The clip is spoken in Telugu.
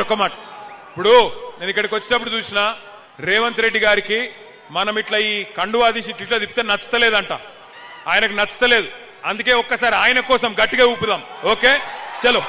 ఒక మాట ఇప్పుడు నేను ఇక్కడికి వచ్చేటప్పుడు చూసిన రేవంత్ రెడ్డి గారికి మనం ఇట్లా ఈ కండువా తీసి ఇట్లా తిప్పితే నచ్చలేదంట, ఆయనకు నచ్చలేదు. అందుకే ఒక్కసారి ఆయన కోసం గట్టిగా ఊపుదాం. ఓకే చలో.